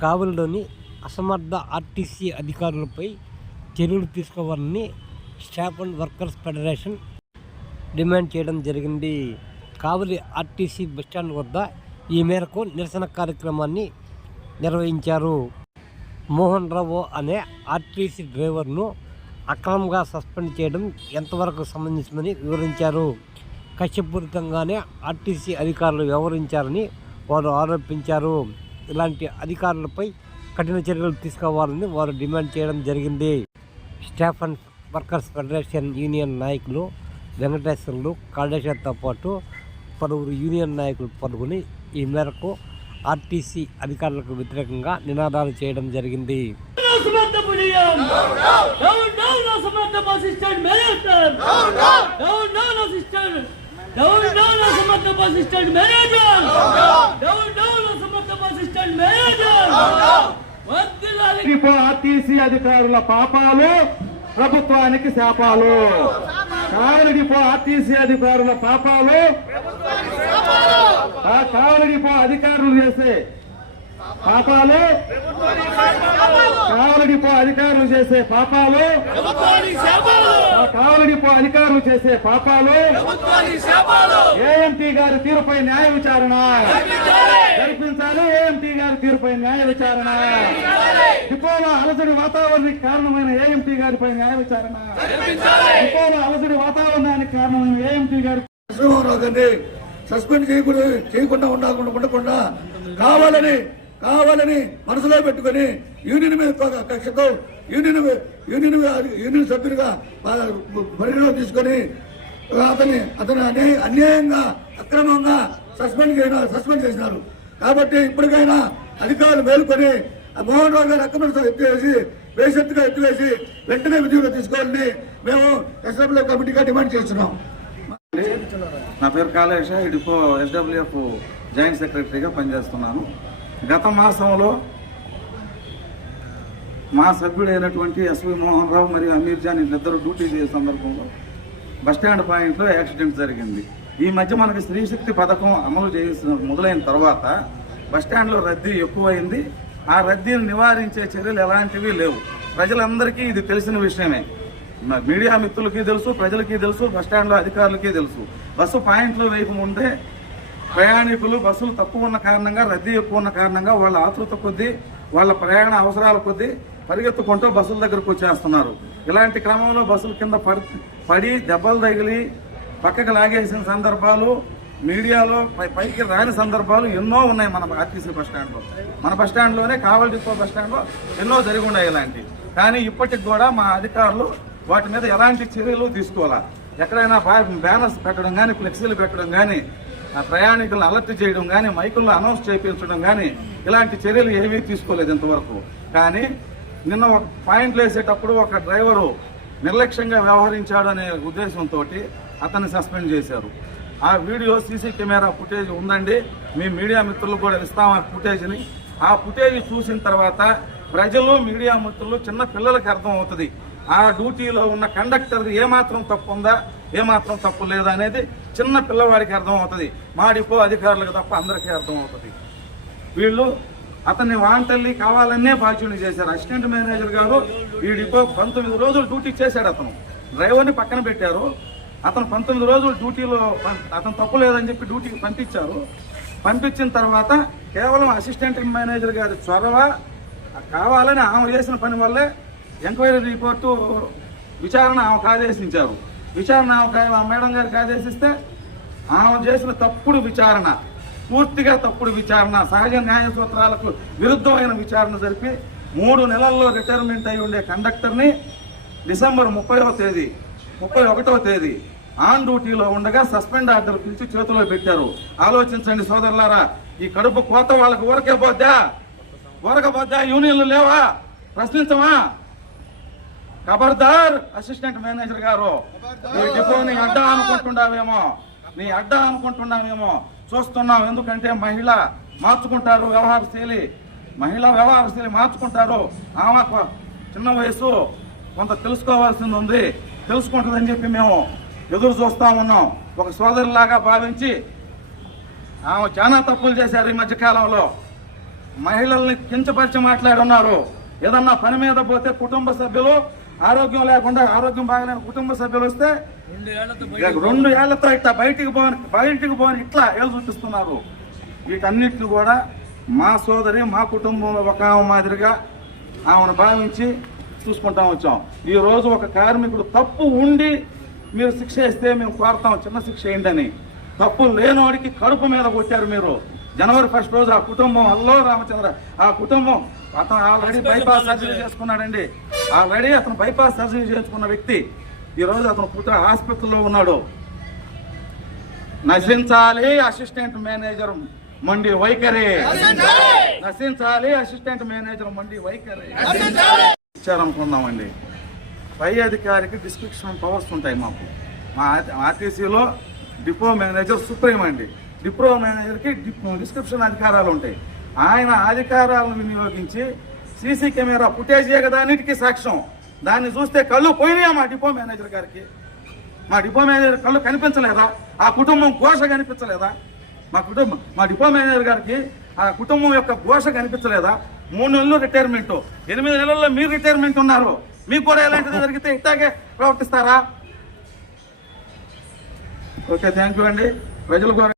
కావలిలోని అసమర్థ ఆర్టీసీ అధికారులపై చర్యలు తీసుకోవాలని staff and workers federation demand చేయడం జరిగింది. కావలి ఆర్టీసీ బస్టాండ్ వద్ద ఈ మేరకు నిరసన కార్యక్రమాన్ని నిర్వహించారు. మోహన్ రావు అనే ఆర్టీసీ డ్రైవర్ను అక్రమంగా సస్పెండ్ చేయడం ఎంతవరకు సంబంధించిందని వివరించారు. కక్షపూరితంగానే ఆర్టీసీ అధికారులు వ్యవహరించారని వారు ఆరోపించారు. ఇలాంటి అధికారులపై కఠిన చర్యలు తీసుకోవాలని వారు డిమాండ్ చేయడం జరిగింది staff and workers federation union నాయకులు వెంకటేశ్వర్లు కాళేశ్వర్తో పాటు పలువురు యూనియన్ నాయకులు పాల్గొని ఈ మేరకు ఆర్టీసీ అధికారులకు వ్యతిరేకంగా నినాదాలు చేయడం జరిగింది మేనేజర్ సమర్థ bus stand manager! Down down సమర్థ బస్ స్టాండ్ మేనేజర్! వద్దులాలి డిపో ఆర్టీసీ అధికారుల పాపాలు ప్రభుత్వానికి శాపాలు. కావలి డిపో ఆర్టీసీ అధికారుల పాపాలు ఆ కావలి డిపో అధికారులు చేసే పాపాలు. కావలి అధికారులు చేసే పాపాలు. ఆ అధికారులు చేసే పాపాలు. ఏఎంటీ గారి తీరుపై న్యాయ విచారణ. జరిపించాలి. ఏఎంటీ గారి తీరుపై న్యాయ విచారణ. డిపోలో అలసడి వాతావరణానికి కారణమైన ఏఎంటీ గారిపై న్యాయ విచారణ. డిపోలో అలసడి వాతావరణానికి కారణమైన ఏఎంటీ గారి సస్పెండ్ చేయకూడదు చేయకుండా ఉండకుండా ఉండకుండా కావాలని కావాలని మనసులో పెట్టుకొని యూనియన్ మీద కక్షతో యూనియన్ యూనియన్ యూనియన్ సభ్యులుగా పరిగణలో తీసుకొని అతన్ని అతను అనే అన్యాయంగా అక్రమంగా సస్పెండ్ చేయన సస్పెండ్ చేసినారు. కాబట్టి ఇప్పటికైనా అధికారులు మేలుకొని మోహన్ రావు గారు అక్రమ ఎత్తివేసి వేసెత్తుగా ఎత్తివేసి వెంటనే విధులు తీసుకోవాలని మేము ఎస్ఎఫ్లో కమిటీగా డిమాండ్ చేస్తున్నాం. నా పేరు కాళేశ ఇడిపో ఎస్డబ్ల్యూఎఫ్ జాయింట్ సెక్రటరీగా పనిచేస్తున్నాను. గత మాసంలో మా సభ్యుడైనటువంటి ఎస్వి మోహన్ రావు మరియు అమీర్ జాన్ వీళ్ళిద్దరూ డ్యూటీ చేసే సందర్భంలో బస్టాండ్ పాయింట్లో యాక్సిడెంట్ జరిగింది. ఈ మధ్య మనకి స్త్రీశక్తి పథకం అమలు చేసిన మొదలైన తర్వాత బస్టాండ్లో రద్దీ ఎక్కువైంది. ఆ రద్దీని నివారించే చర్యలు ఎలాంటివి లేవు. ప్రజలందరికీ ఇది తెలిసిన విషయమే. మీడియా మిత్రులకి తెలుసు ప్రజలకి తెలుసు బస్టాండ్లో అధికారులకి తెలుసు. బస్సు పాయింట్లో వేయకముందే ప్రయాణికులు బస్సులు తక్కువ ఉన్న కారణంగా రద్దీ ఎక్కువ ఉన్న కారణంగా వాళ్ళ ఆతృత కొద్దీ వాళ్ళ ప్రయాణ అవసరాల కొద్దీ పరిగెత్తుకుంటూ బస్సుల దగ్గరకు వచ్చేస్తున్నారు. ఇలాంటి క్రమంలో బస్సుల కింద పడి పడి దెబ్బలు తగిలి పక్కకు లాగేసిన సందర్భాలు మీడియాలో పై- పైకి రాని సందర్భాలు ఎన్నో ఉన్నాయి మన ఆర్టీసీ బస్ స్టాండ్లో. మన బస్ స్టాండ్లోనే కావలి డిపో బస్ స్టాండ్లో ఎన్నో జరిగి ఉన్నాయి ఇలాంటివి. కానీ ఇప్పటికి కూడా మా అధికారులు వాటి మీద ఎలాంటి చర్యలు తీసుకోవాలా? ఎక్కడైనా బ్యానర్స్ పెట్టడం కానీ ఫ్లెక్సీలు పెట్టడం కానీ ప్రయాణికులను అలర్ట్ చేయడం కానీ మైకుల్లో అనౌన్స్ చేయించడం కానీ ఇలాంటి చర్యలు ఏమీ తీసుకోలేదు ఇంతవరకు. కానీ నిన్న ఒక పాయింట్లు వేసేటప్పుడు ఒక డ్రైవరు నిర్లక్ష్యంగా వ్యవహరించాడు అనే ఉద్దేశంతో అతన్ని సస్పెండ్ చేశారు. ఆ వీడియో సీసీ కెమెరా ఫుటేజ్ ఉందండి. మీ మీడియా మిత్రులు కూడా ఇస్తాం ఆ ఫుటేజ్ని. ఆ ఫుటేజ్ చూసిన తర్వాత ప్రజలు మీడియా మిత్రులు చిన్న పిల్లలకి అర్థం అవుతుంది ఆ డ్యూటీలో ఉన్న కండక్టర్ ఏమాత్రం తప్పు ఉందా? ఏమాత్రం తప్పు లేదా అనేది చిన్న పిల్లవాడికి అర్థం అవుతుంది మా డిపో అధికారులకు తప్ప అందరికీ అర్థం అవుతుంది వీళ్ళు అతన్ని వాంతల్లి కావాలనే బాధ్యుని చేశారు. అసిస్టెంట్ మేనేజర్ గారు ఈ డిపో పంతొమ్మిది రోజులు డ్యూటీ చేశాడు అతను. డ్రైవర్ని పక్కన పెట్టారు. అతను పంతొమ్మిది రోజులు డ్యూటీలో పం- అతను తప్పు లేదని చెప్పి డ్యూటీకి పంపించారు. పంపించిన తర్వాత కేవలం అసిస్టెంట్ మేనేజర్ గారి చొరవ కావాలని ఆమె చేసిన పని వల్లే ఎంక్వైరీ రిపోర్టు విచారణ ఆమెకు ఆదేశించారు విచారణ ఆ మేడం గారికి ఆదేశిస్తే ఆమె చేసిన తప్పుడు విచారణ పూర్తిగా తప్పుడు విచారణ సహజ న్యాయ సూత్రాలకు విరుద్ధమైన విచారణ జరిపి మూడు నెలల్లో రిటైర్మెంట్ అయి ఉండే కండక్టర్ని డిసెంబర్ ముప్పైవ తేదీ ముప్పై ఒకటవ తేదీ ఆన్ డ్యూటీలో ఉండగా సస్పెండ్ ఆర్డర్ పిలిచి చేతిలో పెట్టారు. ఆలోచించండి సోదరులారా ఈ కడుపు కోత వాళ్ళకు ఊరకే పోద్దా? ఊరకపోద్దా యూనియన్లు లేవా? ప్రశ్నించమా? ఖబర్దార్ అసిస్టెంట్ మేనేజర్ గారు. ఈ డిపోని అడ్డా అనుకుంటున్నావేమో. నీ అడ్డా అనుకుంటున్నావేమో. చూస్తున్నాం ఎందుకంటే మహిళ మార్చుకుంటారు వ్యవహార శైలి మహిళ వ్యవహార శైలి మార్చుకుంటారు. ఆమె చిన్న వయసు కొంత తెలుసుకోవాల్సింది ఉంది. తెలుసుకుంటుందని చెప్పి మేము ఎదురు చూస్తా ఉన్నాం. ఒక సోదరులాగా భావించి ఆమె చాలా తప్పులు చేశారు ఈ మధ్య కాలంలో. మహిళల్ని కించపరిచి మాట్లాడున్నారు. ఏదన్నా పని మీద పోతే కుటుంబ సభ్యులు ఆరోగ్యం లేకుండా ఆరోగ్యం బాగలేని కుటుంబ సభ్యులు వస్తే రెండు ఏళ్ళతో ఇట్లా బయటికి పోని బయటికి పోని ఇట్లా ఏళ్ళు చూపిస్తున్నారు. వీటన్నిటిని కూడా మా సోదరి మా కుటుంబంలో ఒక ఆమె మాదిరిగా ఆమెను భావించి చూసుకుంటాం వచ్చాం. ఈ రోజు ఒక కార్మికుడు తప్పు ఉండి మీరు శిక్ష ఇస్తే మేము కోరతాం చిన్న శిక్ష ఏంటని తప్పు లేనోడికి కడుపు మీద కొట్టారు మీరు. జనవరి ఫస్ట్ రోజు ఆ కుటుంబం అల్లో రామచంద్ర ఆ కుటుంబం అతను ఆల్రెడీ బైపాస్ సర్జరీ చేసుకున్నాడండి. ఆల్రెడీ అతను బైపాస్ సర్జరీ చేసుకున్న వ్యక్తి. ఈరోజు అతను పుట్ట హాస్పిటల్లో ఉన్నాడు. నశించాలి అసిస్టెంట్ మేనేజర్ మండి వైఖరి. నశించాలి అసిస్టెంట్ మేనేజర్ మండి వైఖరి. ఇచ్చారనుకుందామండి. పై అధికారికి డిస్క్రిప్షన్ పవర్స్ ఉంటాయి మాకు. మా ఆర్టీసీలో డిపో మేనేజర్ సుప్రీం అండి. డిపో మేనేజర్కి డిస్క్రిప్షన్ అధికారాలు ఉంటాయి. ఆయన అధికారాలను వినియోగించి సీసీ కెమెరా ఫుటేజ్ కదా అన్నిటికీ సాక్ష్యం. దాన్ని చూస్తే కళ్ళు పోయినాయా మా డిపో మేనేజర్ గారికి? మా డిపో మేనేజర్ కళ్ళు కనిపించలేదా? ఆ కుటుంబం ఘోష కనిపించలేదా? మా కుటుంబం మా డిపో మేనేజర్ గారికి ఆ కుటుంబం యొక్క ఘోష కనిపించలేదా? మూడు నెలలు రిటైర్మెంట్. ఎనిమిది నెలల్లో మీరు రిటైర్మెంట్ ఉన్నారు. మీకు కూడా ఎలాంటిది జరిగితే ఇట్లాగే ప్రవర్తిస్తారా? ఓకే థ్యాంక్ యూ అండి. ప్రజలు